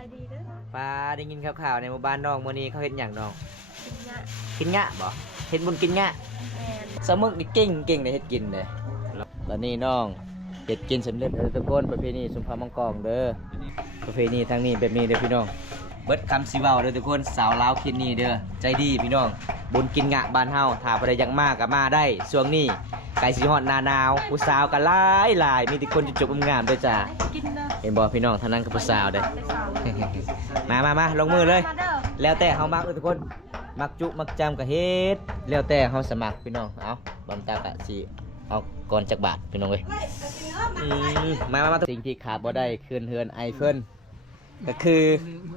ายดีเด้อ ป้าได้ยินข่าวๆในหมู่บ้านน้องมื้อนี้เขาเฮ็ดหยังน้อง กินงะ กินงะบ่เฮ็ดบุญกินงะ แมน สมึกนี่เก่งได้เฮ็ดกินเด้แล้วนี่น้องเฮ็ดกินสำเร็จแล้วทุกคนประเพณีสุมพามังกรเด้อประเพณีทางนี้แบบนี้เด้อพี่น้องเบิดคำสิเว้าเด้อทุกคนสาวลาวคิดนี่เด้อใจดีพี่น้องบุญกินงะบ้านเฮาถ้าบ่ได้อยากมาก็มาได้ช่วงนี้ใกล้สิฮอดหน้าหนาวผู้สาวก็หลายมีแต่คนจุกๆงามๆเด้อจ้า กินเด้อ เห็นบ่พี่น้องทางนั้นก็ผู้สาวเด้อ ไปสาว มาลงมือเลย มาเด้อ แล้วแต่เขามักเลยทุกคนมักจุมักจำกับเฮ็ดแล้วแต่เขาสมัครพี่น้องเอาบำตากะสิเอาก่อนจักบาทพี่น้องเว้ยมาสิ่งที่ขาดบ่ได้คืนเฮือนไอเฟิลก็คือ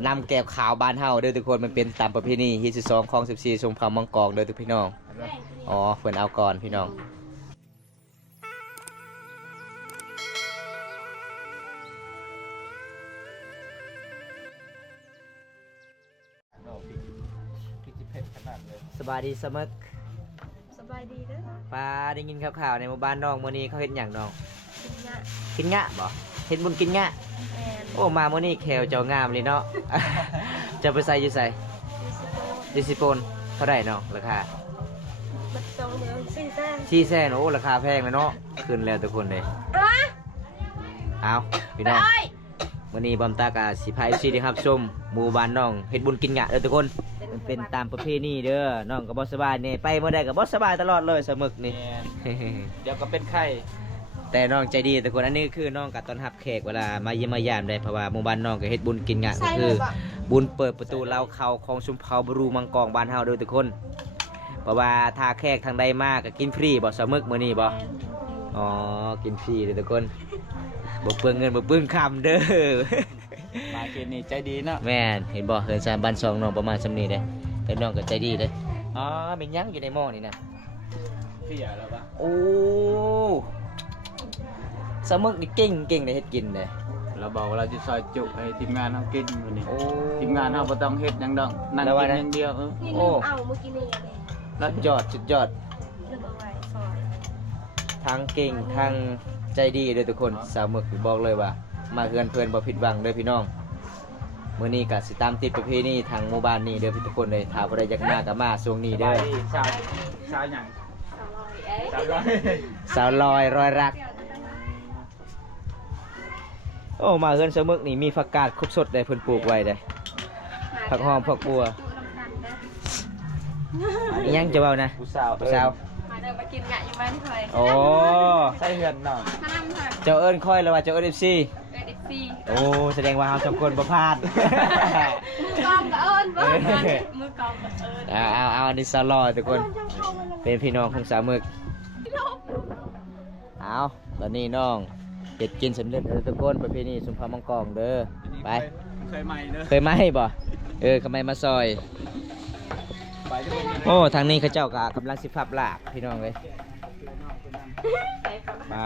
นำแกบขาวบ้านเฮาเด้อทุกคนมันเป็นตามประเพณีฮีท12ของ14ชมพามังกรเด้อทุกพี่น้องอ๋อเพิ่นเอาก่อนพี่น้องสบายดีเสมอ สบายดีเด้อ ป้าได้ยินข่าวๆในหมู่บ้านน้องมื้อนี้เขาเฮ็ดหยังน้อง กินงะ กินงะบ่เฮ็ดบุญกินงะ แมน โอ้มามื้อนี้แขวเจ้างามเลยเนาะ จะไปใส่อยู่ใส่ ดิสโก้ ดิสิโปนเท่าไหร่น้องราคา บัดจองเมืองสี่แสน 400,000โอ้ราคาแพงเลยเนาะขึ้นแล้วทุกคนเลยเอาพี่น้องมื้อนี้บอมตากะสิพา FC ได้รับชมหมู่บ้านน้องเฮ็ดบุญกินงะเด้อทุกคนมันเป็นตามประเพณีเด้อน้องก็บ่สบายนี่ไปเมื่อใดก็บ่สบายตลอดเลยสมึกนี่ เดี๋ยวก็เป็นไข้ แต่น้องใจดีทุกคนอันนี้คือน้องกับต้อนรับแขกเวลามาเยี่ยมมายามได้เพราะว่าหมู่บ้านน้องก็เฮ็ดบุญกินงานก็คือบุญเปิดประตูเล้าเข้าของชุมเผาบรูมังกรบ้านเฮาเด้อทุกคนเพราะว่าถ้าแขกทางใดมาก็กินฟรีบ่สมึกมื้อนี้บ่อ๋อกินฟรีเด้อทุกคนบ่เปลืองเงินบ่เปลืองคำเด้อ มาเกณฑ์นี่ใจดีเนาะ แม่นเห็นบ่เฮือนซานบ้านซองน้องประมาณซำนี้เด้แต่น้องก็ใจดีเด้อ๋อมีหยังอยู่ในหม้อนี่นะ เสียแล้วปะ โอ้สมึกนี่เก่งได้เฮ็ดกินเด้ เราบอกว่าเราจะซอยจุให้ทีมงานเขากินวันนี้ โอ้ ทีมงานเขาบ่ต้องเฮ็ดหยังดอกนั่ง แล้วว่า กิน นะ อย่างเดียวนี่ โอ้ ลืมเอาเมื่อกี้นี่เลย สุดยอดสุดยอด ลืมเอาไว้ซอย ทั้งเก่งทั้งใจดีเด้อทุกคนสาวหมึกบอกเลยว่า มาเฮือนเพื่อนบ่ผิดหวังเด้อพี่น้องมื้อนี้ก็สิตามติดประเพณีทางหมู่บ้านนี้เด้อพี่ทุกคนเลยถ้าบ่ได้อยากมาก็มาช่วงนี้เด้อ สาวสาวหยัง สาวลอย สาวร้อย สาวลอยรอยรักโอ้มาเฮือนสาวหมึกนี่มีผักกาดครบสดได้เพิ่นปลูกไว้เด้อผักหอมผักบัวอีหยังจะเว้านะ ผู้สาว ผู้สาว มาเดินมากินงะอยู่บ้านคอย โอ้ ใส่เฮือนเนาะ มานั่งค่ะ เจ้าเอิ้นค่อยแล้วว่าเจ้าเอิ้น FC เอเด็กซี โอ้แสดงว่าเฮาสองคนบ่พลาด มือกองกับเอิญบ่มือกองกับเอิญ เอาอันนี้สลอยทุกคน เป็นพี่น้องของสาวหมึก เอาตอนนี้น้องเก็ดกินสำเร็จแล้วทุกคนประเพณีสุมพามังกรเด้อ ไป เคยใหม่เด้อ เคยมาให้บ่ทำไมมาซอย ไปทุกคน โอ้ ทางนี้เขาเจ้าก็กำลังสิพับลากพี่น้องเลยมา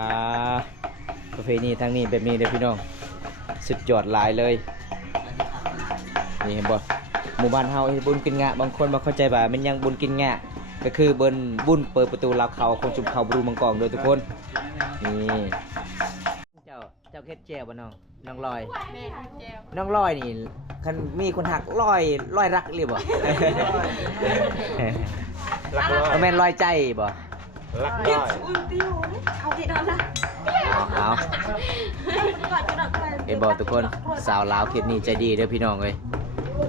ประเพณีทางนี้แบบนี้เด้อพี่น้อง สุดยอดหลายเลย นี่เห็นบ่หมู่บ้านเฮาเฮ็ดบุญกินงะบางคนบ่เข้าใจว่ามันยังบุญกินงะก็คือบุญเปิดประตูลาวเขาของชุมเขาบรูมังกรโดยทุกคน นี่เจ้าเฮ็ดแจ่วบ่น้องลอย แม่แก้ว น้องลอยนี่คันมีคนหักลอยรักเลยบ่ รักร้อย แม่นลอยใจบ่ รักร้อย อุ้ยติ้วเอาที่นอนละ เอา ก่อนจะดับไฟ เห็นบ่ทุกคนสาวลาวเขตนี้ใจดีเด้อพี่น้องเอ้ย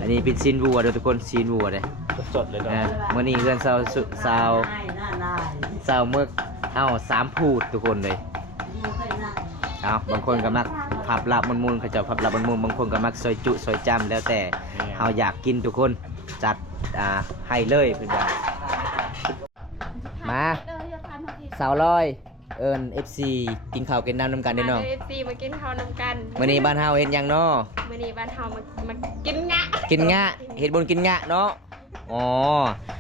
อันนี้เป็นซีนวัวเด้อทุกคนซีนวัวเด้อ สดๆเลยเนาะ มื้อนี้เฮือนสาวเมือกเอา3พูดทุกคนเลยเอาบางคนก็มักพับลาบมุนๆเขาเจ้าพับลาบมุนๆบางคนก็มักซอยจุซอยจ้ำแล้วแต่เฮาอยากกินทุกคนจัดให้เลยเพิ่นว่ามาสาวลอยเอิ้น FC กินข้าวกินน้ำนำกันเด้อน้อง เอฟซีมากินข้าวนำกัน มื้อนี้บ้านเฮาเฮ็ดหยังเนาะ มื้อนี้บ้านเฮามากินงะ กินงะเฮ็ดบุญกินงะเนาะอ๋อ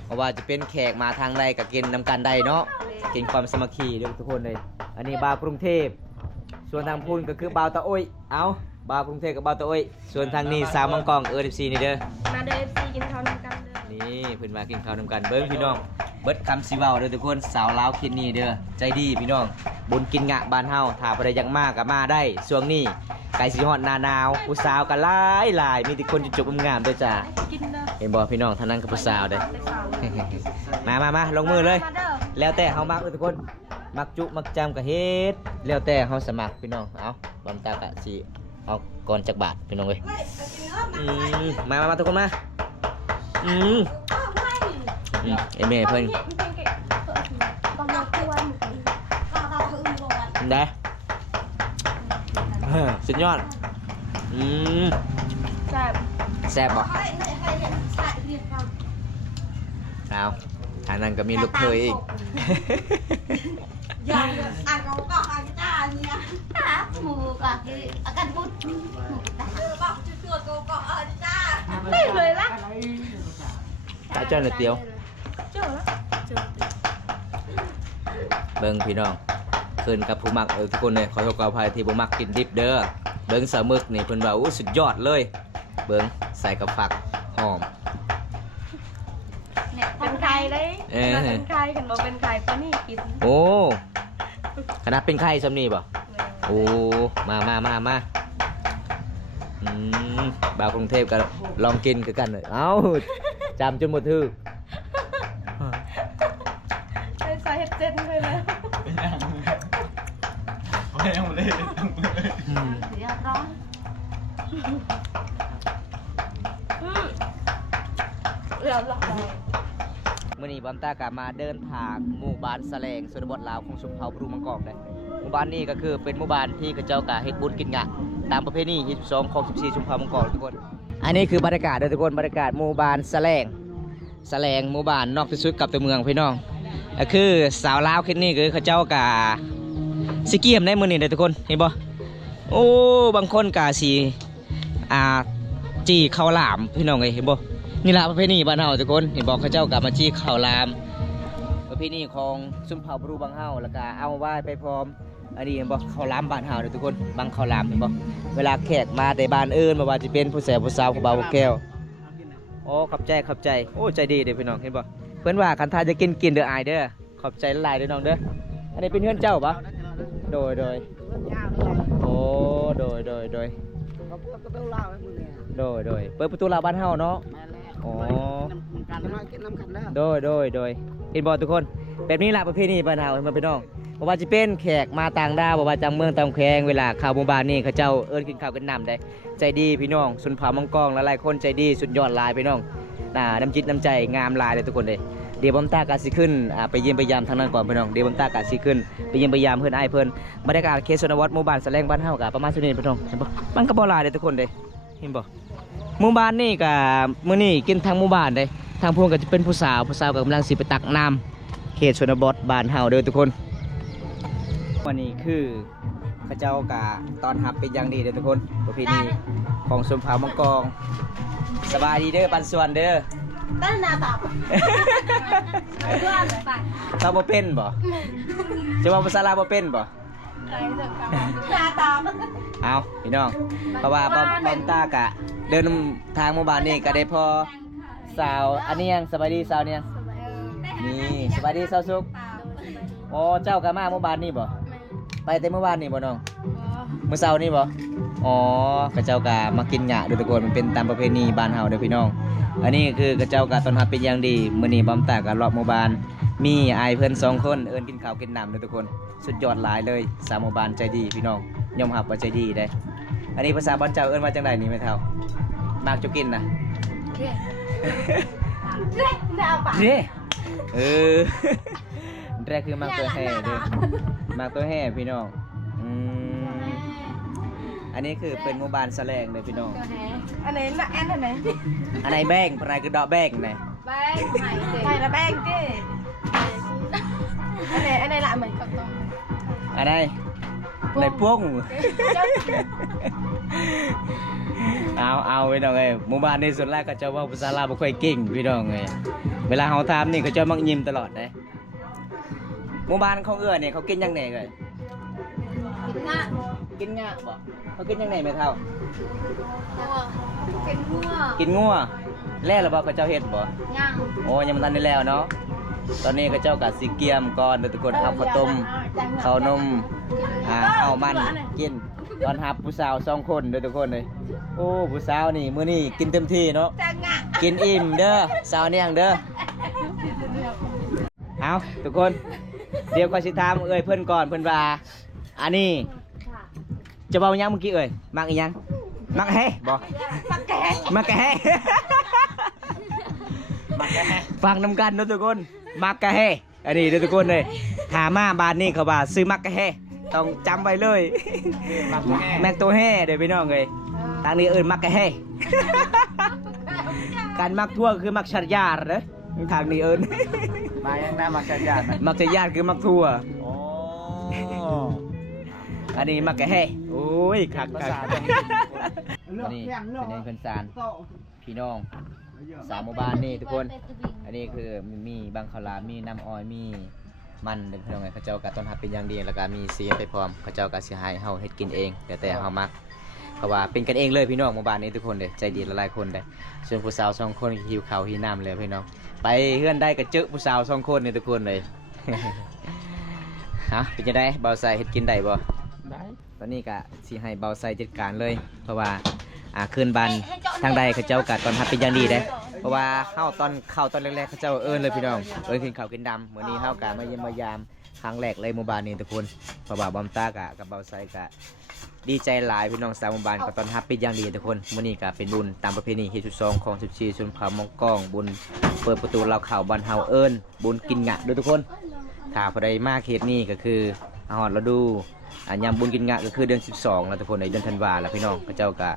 เพราะว่าจะเป็นแขกมาทางใดก็กินนำกันได้เนาะกินความสามัคคีเด้อทุกคนเลยอันนี้บ่าวกรุงเทพส่วนทางพูนก็คือบ่าวตะโอ้ยเอาบ่าวกรุงเทพกับบ่าวตะโอ้ยส่วนทางนี้สาวมังกรFC นี่เด้อ มาเด้อเอฟซีกินข้าวนำกันเด้อ นี่เพิ่นมากินข้าวนำกันเบิ้งพี่น้องเบิดคำสิเว้าเด้อทุกคนสาวลาวคิดนี่เด้อใจดีพี่น้องบุญกินงะบ้านเฮาถ้าบ่ได้อยังมากก็มาได้ช่วงนี้ใกล้สิฮอดหน้าหนาวผู้สาวก็หลายมีแต่คนจุกๆงามๆเด้อจ้า กินเด้อ เห็นบ่พี่น้องท่านั้นก็ผู้สาวเด้อ ไปสาว มาลงมือเลย มาเด้อ แล้วแต่เฮามักเด้อทุกคนมักจุมักจำก็เฮ็ดแล้วแต่เฮาสมัครพี่น้องเอาบำตากะสิเอาก่อนจักบาทพี่น้องเอ้ยมาทุกคนมาไอ้แม่เพิ่นได้สุดยอดแซ่บ แซ่บบ่เอาทางนั้นก็มีลูกเคยอีก อย่างอ่านก็อ่านจ้าเนี่ยหมูก็คืออาการพูดบอกชื่อตัวก็อ่านจ้าไม่เลยละ ตาเจ้าหน้าเตียว เจอแล้วเจอ เบิ่งพี่น้องคืนกับผู้มักทุกคนเลยขอโทษขออภัยที่บ่มักกินดิบเด้อเบิ่งสามึกนี่เพิ่นว่าอู้สุดยอดเลยเบิ่งใส่กับฝักหอม เนี่ยเป็นใครเลยเป็นใครกันบอกเป็นใครปะนี่กิน โอ้ขนาดเป็นไข่ซ้ำนี่บ่โอ้มาบ่าวกรุงเทพก็ลองกินคือกันเลยเอ้าจำจนหมดทื่อ ใส่เห็ดเจ็ดเลยนะ ไม่เอาเลย เดี๋ยวร้อนเดี๋ยวร้อน มื่อนี้บอมตากลับมาเดินทางหมู่บ้านแสลงชนบทลาวของชมเผ่าพรูมังกรเลยหมู่บ้านนี้ก็คือเป็นหมู่บ้านที่กระเจ้ากะเฮ็ดบุญกินงะตามประเพณี22ของ14ชมเผ่ามังกรทุกคนอันนี้คือบรรยากาศเด้อทุกคนบรรยากาศหมู่บ้านแสลงหมู่บ้านนอกที่สุดกับตัวเมืองพี่น้องก็คือสาวลาวคิดนี่คือเขาเจ้ากะสิเกียมในมื้อนี้เด้อทุกคนเห็นบ่โอ้บางคนกะสิจี้ข้าวหลามพี่น้องเอ้ยเห็นบ่นี่ละประเพณีบ้านเฮาทุกคนเห็นบอกเขาเจ้ากลับมาจี้ข้าวหลามประเพณีของซุมเผ่าบรูบางเฮาแล้วก็เอาไหว้ไปพร้อมอันนี้เห็นบอกข้าวหลามบ้านเฮาเด้อทุกคนบางข้าวหลามเห็นบอกเวลาแขกมาแต่บ้านอื่นบ่ว่าจะเป็นผู้แสบผู้สาวผู้บ่าวผู้แก้วโอ้ขอบใจโอ้ใจดีเด้อพี่น้องเห็นบ่เพิ่นว่าคันทาจะกินเด้ออายเด้อขอบใจหลายๆเด้อน้องเด้ออันนี้เป็นเฮือนเจ้าปะโดยโอ้โดยโดยเปิดประตูลาวบ้านเฮาเนาะอ๋อโดยเห็นบ่ทุกคนแบบนี้ล่ะประเพณีบ้านเฮาเห็นบ่พี่น้องบ่ว่าจะเป็นแขกมาต่างดาวบ่ว่าจากเมืองต่างแขวงเวลาเข้าหมู่บ้านนี่เขาเจ้าเอิ้นกินข้าวกินน้ำได้ใจดีพี่น้องสุนเผามังกรหลายๆคนใจดีสุดยอดหลายพี่น้องน้ำจิตน้ำใจงามหลายเลยทุกคนเลยเดี๋ยวบอมตากาสิขึ้นไปเยี่ยมไปยามทางนั้นก่อนพี่น้องเดี๋ยวบอมตากาสิขึ้นไปเยี่ยมไปยามเพื่อนอ้ายเพื่อนบรรยากาศเขตชนบทหมู่บ้านแสลงบ้านเฮากะประมาณสุดนี้พี่น้องเห็นบ่มันก็บ่หลายเลยทุกคนเลยเห็นบ่หมู่บ้านนี่กะมื้อนี้กินทางหมู่บ้านเลยทางพวกก็จะเป็นผู้สาวก็กำลังสิไปตักน้ำเขตชนบทบ้านเฮาเด้อทุกคนวันนี้คือพระเจ้ากะตอนรับเป็นอย่างดีเด้อทุกคนประเพณีของชมเผ่ามังกรสบายดีเด้อปันส่วนเด้อตั้งนาตอบเพื่อนไป เราบ่เป็นบ่จะว่าภาษาลาวบ่เป็นบ่ ใครเถอะนาตอบ เอาพี่น้องเพราะว่าบอมตากะเดินทางหมู่บ้านนี่ก็ได้พอสาวอันนี้ยังสบายดีสาวเนี่ยนี่สบายดีสาวสุกโอ้เจ้าก็มาหมู่บ้านนี่บ่ไปแต่หมู่บ้านนี่บ่น้องมื้อเช้านี่บ่อ๋อกระเจ้ากะมากินหญ้าเด้อทุกคนมันเป็นตามประเพณีบ้านเฮาเด้อพี่น้องอันนี้คือกระเจ้ากะต้อนรับเป็นอย่างดีมื้อนี้บอมตากะรอบหมู่บ้านมีอ้ายเพิ่น2คนเอิ้นกินข้าวกินน้ำเด้อทุกคนสุดยอดหลายเลยสาวหมู่บ้านใจดีพี่น้องยอมรับว่าใจดีได้อันนี้ภาษาบ้านเจ้าเอิ้นว่าจังได๋นี่แม่เฒ่ามากจุกินน่ะเด้แรกคือมากตัวแห่เด้อมากตัวแห่พี่น้องอันนี้คือเป็นหมู่บ้านแสลงเลยพี่น้อง อันไหนละอันไหน อันไหนแบงอันไหนคือดอกแบงไหน แบงใครละแบงดิอันไหนละเหมือนกับตรง อันไหนในปุ้งเอาพี่น้องเอ้ยหมู่บ้านในส่วนแรกก็จะว่าภาษาลาวบ่ค่อยเก่งพี่น้องเอ้ยเวลาเฮาถามนี่ก็จะมักยิ้มตลอดเด้หมู่บ้านเขาเอื้อเนี่ยเขากินยังไงเลย กินง่าบ่เขากินยังไงแม่เฒ่า กินงัว กินงัว แล้วหรือบ่เขาเจ้าเฮ็ดบ่ ย่าง โอ้ยังมันทันได้แล้วเนาะตอนนี้เขาเจ้าก็สิเกียมก่อนเด้อทุกคนเอาข้าวต้มข้าวนมเอามันกินตอนรับผู้สาว2คนเด้อทุกคนเลยโอ้ผู้สาวนี่มื้อนี้กินเต็มที่เนาะ จังอ่ะ กินอิ่มเด้อสาวเนียงเด้อเอาทุกคนเดี๋ยวก็สิถามเอ่ยเพิ่นก่อนเพิ่นว่าอันนี้จะเว้าหยังเมื่อกี้เอ่ยมักอีหยังมักแฮบ่ มาแกะ มักแฮมักแฮฟังนำกันเด้อทุกคนมักแฮอันนี้เด้อทุกคนเลยถามมาบ้านนี้เขาว่าซื้อมักแฮต้องจำไว้เลยแม็กตัวแฮเด้อพี่น้องเอ้ยทางนี้เอิ้นมักแฮ การมักทั่วคือมักชัดยาดเด้อทางนี้เอิ้น มายังหน้ามากันยานนะ มักชัดยาดคือมักทั่ว โอ้ อันนี้มักแฮโอ้ยคัก ภา คัก ษาต้อง อันนี้เป็นเพิ่นซานพี่น้องสามหมู่บ้านนี่ทุกคน อันนี้คือมีบางข้าวหลามมีน้ำอ้อยมีมันเด็กพี่น้องไงเขาเจ้าก็ต้อนรับเป็นอย่างดีแล้วก็มีเสียไปพร้อมเขาเจ้าก็สิให้เฮาเฮ็ดกินเองแต่เฮามักเพราะว่าเป็นกันเองเลยพี่น้องหมู่บ้านนี้ทุกคนเลยใจดีหลายๆคนเลยส่วนผู้สาว2คนหิวข้าวหิวน้ำเลยพี่น้องไปเฮือนได้ก็เจอผู้สาว2คนนี่ทุกคนเลย ฮะเป็นจังได๋เบาใส่เฮ็ดกินได้บ่ ได้ ตอนนี้ก็สิให้เบาใส่จัดการเลย เพราะว่าคืนบันทางใดเขาเจ้าก็ต้อนรับเป็นอย่างดีเด้เพราะว่าเข้าตอนแรกๆเขาเจ้าเอิ้นเลยพี่น้องเอิ้นกินข้าวกินดำมื้อนี้เฮาก็มาเยี่ยมมายามครั้งแรกเลยหมู่บ้านนี้ทุกคนเพราะว่าบอมตากะกับเบาไซกะดีใจหลายพี่น้องชาวหมู่บ้านก็ต้อนรับเป็นอย่างดีทุกคนมื้อนี้ก็เป็นบุญตามประเพณีเฮ็ดจุด2ของ14ชนเผ่ามองกองบุญเปิดประตูลาวเข้าบ้านเฮาเอิ้นบุญกินงะด้วยทุกคนถ้าผู้ใดมาเขตนี้ก็คือฮอดฤดูยามบุญกินงะก็คือเดือน12แล้วทุกคนในเดือนธันวาแล้วพี่น้องเขาเจ้าก็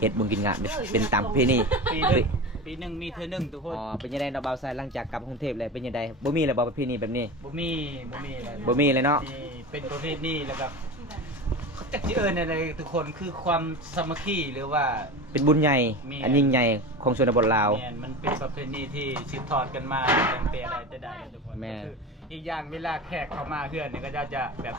เฮ็ดบุญกินงะเป็นตามประเพณี ปีหนึ่งมีเธอหนึ่งทุกคน อ๋อเป็นยังไงเนาะเบาไซหลังจากกลับกรุงเทพเลยเป็นยังไงบ่มีเลยบ่ประเพณีแบบนี้ บ่มีอะไร บ่มีเลยเนาะ นี่เป็นประเภทนี้แล้วก็เขาจักสิเอิ้นอะไรทุกคนคือความสามัคคีหรือว่า เป็นบุญใหญ่ มี อันยิ่งใหญ่ของชนบทลาว แม่นมันเป็นประเพณีที่สืบทอดกันมาตั้งแต่ใดแต่ใดทุกคน แม่ ก็คืออีกอย่างเวลาแขกเข้ามาเพื่อนเนี่ยก็จะแบบ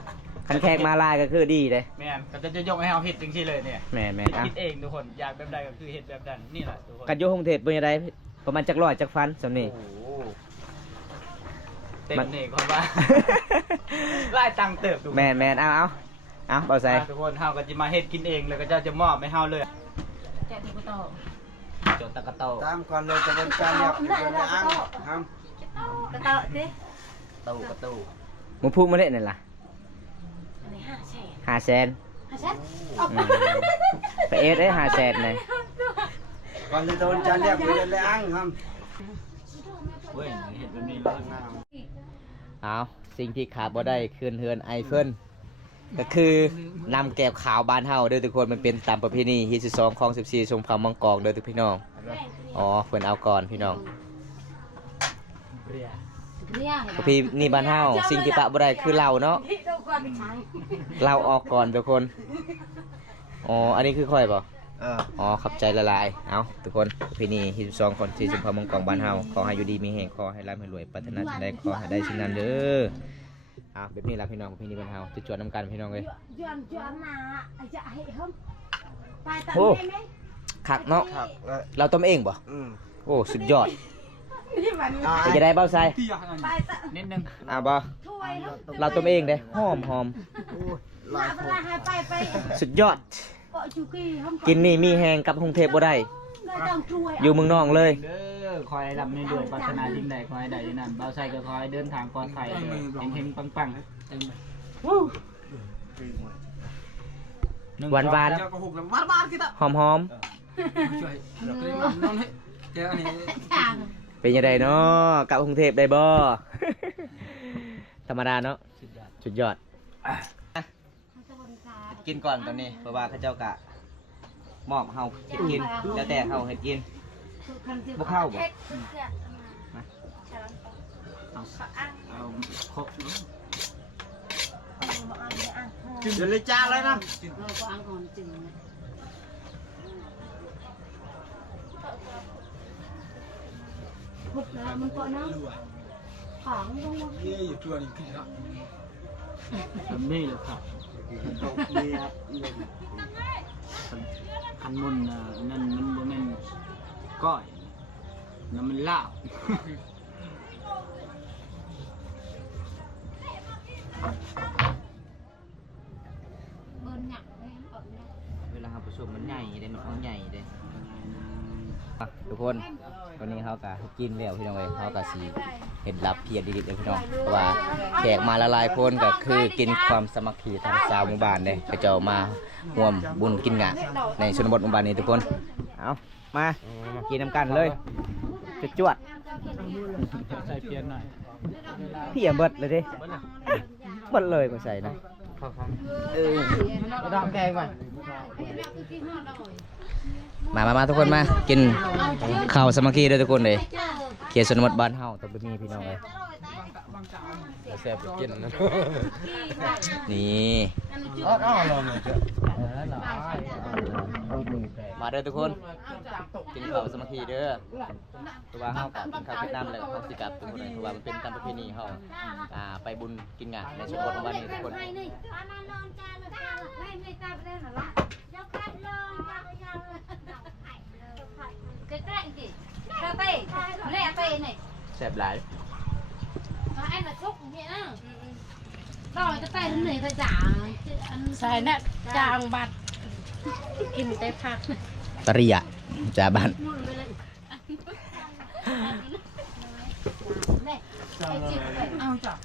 คันแขกมาลายก็คือดีเลย แม่นก็จะยกให้เฮาเฮ็ดจังซี่เลยเนี่ย แม่แม่อ่ะ คิดเองทุกคนอยากแบบใดก็คือเฮ็ดแบบนั้นนี่แหละทุกคน กันอยู่กรุงเทพเป็นยังไงประมาณจักร้อยจักพันสำนี้ โอ้โหเต็มนี่คนว่า ไล่ตังค์เติบทุกคน แม่เอาเบาไซ ทุกคนเฮาก็จะมาเฮ็ดกินเองแล้วก็จะมอบให้เฮาเลย แกะที่กูโต โจตะกะโต ตามก่อนเลยจะเป็นการเรียบเป็นอ้างท กระโตสิ ตู้กระตู้มึงพูดมาเล่นนั่นล่ะ อันนี้5แสน 500,000 5แสน ไปเอสได้500,000เลย ำก่อนจะโดนจะเรียบเป็นอ้างท เว้ยเฮ็ดแบบนี้เลย เอาสิ่งที่ขาดบ่ได้คืนเฮือนไอเฟิลก็คือนำแกบขาวบ้านเฮาเด้อทุกคนมันเป็นตามประเพณีฮีสิ2ของ14ชมเผ่ามังกรเด้อทุกพี่น้องอ๋อเพิ่นเอาก่อนพี่น้อง เนี่ย ประเพณีบ้านเฮาสิ่งที่ปะบ่ได้คือเหล้าเนาะ ที่เจ้าก่อนไปใช้ เหล้าออกก่อนทุกคนอ๋ออันนี้คือค่อยบ่ ำ อ๋อขับใจละลายเอาทุกคนประเพณีฮี12คน14ชมเผ่ามังกรบ้านเฮาขอให้อยู่ดีมีแรงขอให้ร่ำให้รวยปรารถนาสิ่งใดขอให้ได้สิ่งนั้นเด้อแบบนี้ล่ะพี่น้องประเพณีบ้านเฮาจะจวดนำกันพี่น้องเอ้ย Juan mà dạ hệ không? Bài tận Ô. em ấy. คักเนาะ ครับแล้ว เราต้มเองบ่ โอ้สุดยอด Nhưng mà เป็นจะได้เบ้าไซ bài tận นิดนึง บ่ thôi không? เราต้มเองเด้หอม Mà là hai bài bài สุดยอด gọi chu kỳ không? กินนี่มีแหงกับกรุงเทพบ่ได้ Người đồng chuối. อยู่เมืองนอกเลย เด้อคอยรับในด้วยปรารถนาสิ่งใดคอยได้อย่างนั้นบ่าวไซก็คอยเดินทางปลอดภัยเฮงๆปังๆ หวาน หอม Chàng. เป็นยังไงเนาะกับกรุงเทพได้บ่ ธรรมดาเนาะสุดยอด กินก่อนตอนนี้เพราะว่าเขาเจ้ากะมอบเฮาเฮ็ดกินแล้วแต่เฮาเฮ็ดกิน Bốc hao bỏ. เอาครบ เดี๋ยวเลยจ้าเลยนะ Có ăn còn chừng này. Hụt là mình có nó. Khoảng đúng không? แบบนี้เลยครับคันมุนนั่นมันบ่แม่นก้อย น้ำมันลาบ เอิ้นหยักเลยเอิ้นหยัก เวลาเราผสมมันใหญ่เด้มันเอาใหญ่เด้ทุกคนวันนี้เขาก็กินแล้วพี่น้องเอ้ยเขาก็สีเห็นรับเพียรดีๆเลยพี่น้องเพราะว่าแขกมาละลายคนก็คือกินความสามัคคีทางชาวหมู่บ้านเด้ก็จะมาร่วมบุญกินงานในชนบทหมู่บ้านนี้ทุกคนเอามากินน้ำกันเลยจวด ใส่เพียนหน่อย ๆพี่อย่าเบิดเลยดิเบิดเลยมาใส่นะกระดองแกงก่อน มาทุกคนมากินข้าวสามัคคีด้วยทุกคนเลยเขียนชนบทบ้านเฮาต้องไปมีพี่น้องเลยแซ่บกินนะนี่ ลองเลยเจ้า มาเด้อทุกคนกินข้าวสามัคคีเด้อเพราะว่าเฮากับกินข้าวเวียดนามแล้วเฮาสิกลับทุกคนเลยเพราะว่ามันเป็นตามประเพณีเฮาไปบุญกินงานในชนบทหมู่บ้านนี้ทุกคน cái cái gì sao tay lẹ tay này แซ่บหลาย mà anh là xúc vậy đó rồi cái tay này phải giả ใส่น่ะจางบัดกินแต่ผัก ตริยะจ้าบ้าน này cái chịu này ao chọc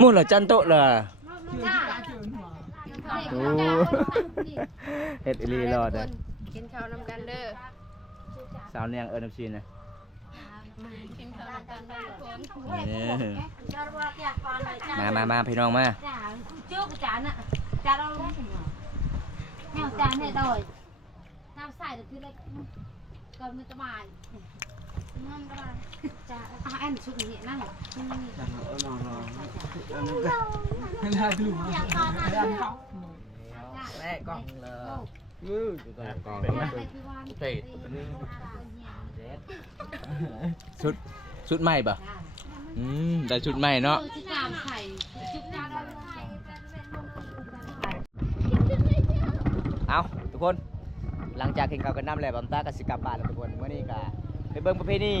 มู้เหรอจันโตะเหรอ โอ้ เฮ็ดอีหลีรอดเลย กินข้าวนำกันเด้อ สาวเนียงเอิญน้ำชีนะ กินข้าวนำกันเด้อทุกคน มาพี่น้องมา trước cái chán ạ chán đâu luôn nghèo chán này rồi làm xài được thứ này còn người ta bài ngon các bạn chả ăn chụp nhẹ năng แม่กล้องเลยชุดใหม่ปะได้ชุดใหม่เนาะ chứ làm phải chụp ra đâu เอาทุกคนหลังจากกินข้าวกันน้ำแล้วบำตากับสิกลับบ้านแล้วทุกคนเมื่อนี้ก็ไปเบิ่งประเพณี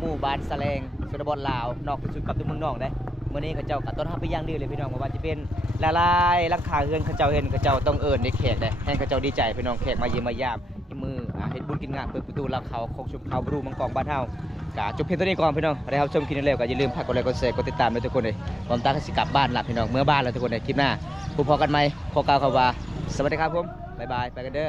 หมู่บ้านแสลงชนบทลาวนอกสุดกับตัวเมืองนอกได้เมื่อนี้เขาเจ้าก็ต้อนรับไปอย่างดีเลยพี่น้องว่าจะเป็นละลายลังคาเฮือนเขาเจ้าเห็นเขาเจ้าต้องเอิญในแขกได้ให้เขาเจ้าดีใจพี่น้องแขกมาเยี่ยมมายามที่มือเฮ็ดบุญกินงานเปิดประตูรับเขาคงชุบเขาบรูมังกรบ้านเฮากะจบเพียงเท่านี้ก่อนพี่น้องได้ครับชมคลิปนี้แล้วก็อย่าลืมฝากกดไลค์กดแชร์กดติดตามด้วยทุกคนเลยบำตากับสิกลับบ้านละพี่น้องเมื่อบ้านแล้วทุกคนเลยคลิปหน้าพบกันใหม่ขอกล่าวคำว่าสวัสดีครับผมบ๊ายบายไปกันเด้อ